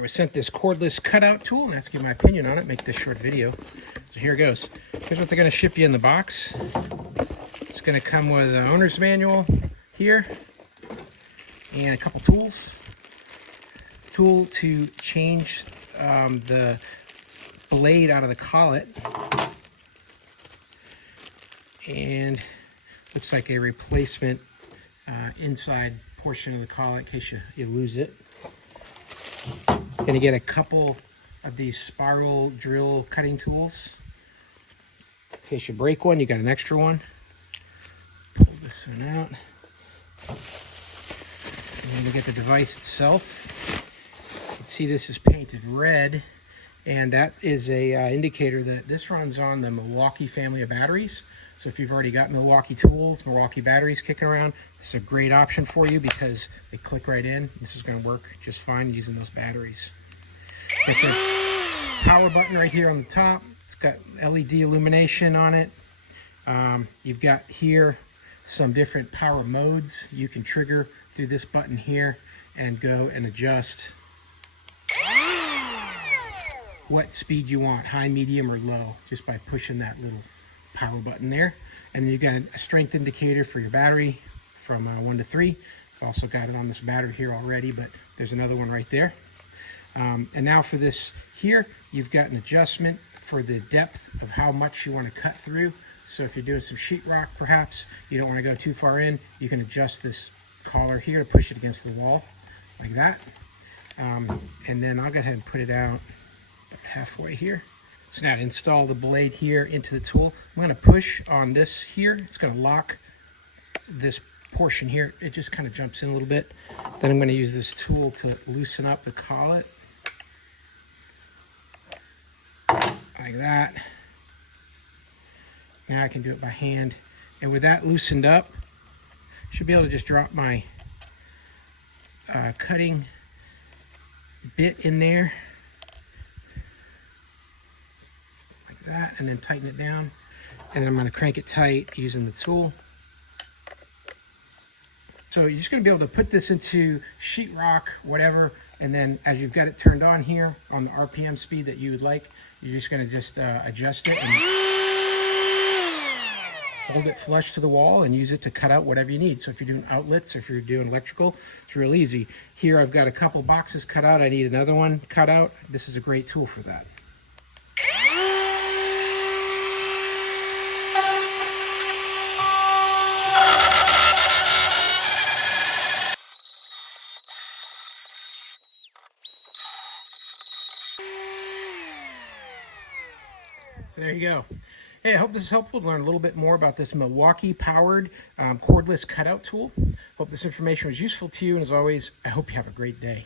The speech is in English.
I was sent this cordless cutout tool, and I have to give my opinion on it, make this short video. So here it goes. Here's what they're going to ship you in the box. It's going to come with an owner's manual here and a couple tools. Tool to change the blade out of the collet, and looks like a replacement inside portion of the collet in case you lose it. Gonna get a couple of these spiral drill cutting tools in case you break one. You got an extra one. Pull this one out, and then we get the device itself. You can see this is painted red, and that is a indicator that this runs on the Milwaukee family of batteries. So if you've already got Milwaukee tools, Milwaukee batteries kicking around, this is a great option for you because they click right in. This is going to work just fine using those batteries. Get your power button right here on the top. It's got LED illumination on it. You've got here some different power modes you can trigger through this button here and go and adjust what speed you want, high, medium, or low, just by pushing that little power button there. And then you've got a strength indicator for your battery from 1 to 3. I've also got it on this battery here already, but there's another one right there. And now for this here, you've got an adjustment for the depth of how much you want to cut through. So if you're doing some sheetrock, perhaps you don't want to go too far in, you can adjust this collar here to push it against the wall like that. And then I'll go ahead and put it out about halfway here. So now to install the blade here into the tool, I'm going to push on this here. It's going to lock this portion here. It just kind of jumps in a little bit. Then I'm going to use this tool to loosen up the collet like that. Now I can do it by hand. And with that loosened up, I should be able to just drop my cutting bit in there like that, and then tighten it down. And then I'm going to crank it tight using the tool. So you're just going to be able to put this into sheetrock, whatever, and then as you've got it turned on here on the RPM speed that you would like, you're just going to just adjust it and hold it flush to the wall and use it to cut out whatever you need. So if you're doing outlets, if you're doing electrical, it's real easy. Here I've got a couple boxes cut out. I need another one cut out. This is a great tool for that. So there you go. Hey, I hope this is helpful to learn a little bit more about this Milwaukee powered cordless cutout tool. Hope this information was useful to you, and as always, I hope you have a great day.